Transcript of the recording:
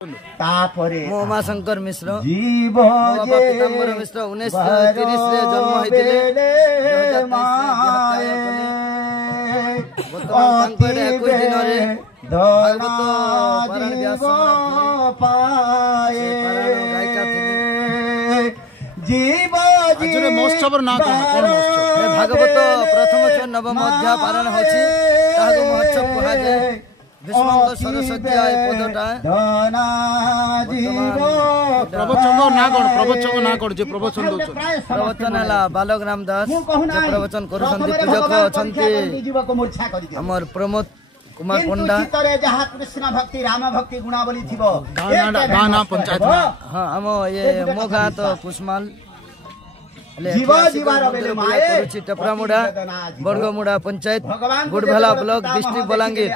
तापरे मो उमाशंकर मिश्र जीव पीताम्बर मिश्र 1930 रे जन्म होइतिले वर्तमान तांकर 21 दिन रे भागवत पारायण व्यास पाए गायिका थिले जीव आज महोत्सव ना कोन महोत्सव भागवत प्रथम छ नवम अध्याय पारायण होछि ताहाको महोत्सव कहा जाय विष्णु सरस्वती आय पदटा प्रवचन ना कोन जे प्रवचन दोछ प्रवचन हला बालक राम दास जे प्रवचन करछन्ती पूजक अछन्ती हमर प्रमोद कुमार पंडा जहाँ कृष्ण भक्ति राम भक्ति गुणावली थिबो गाना पंचायत हां हम ये मो गा तो कुसमाल जीवा जीवार बेले माए टपरामुड़ा बड़गमुड़ा पंचायत गुडभला ब्लॉक डिस्ट्रिक्ट बलांगीर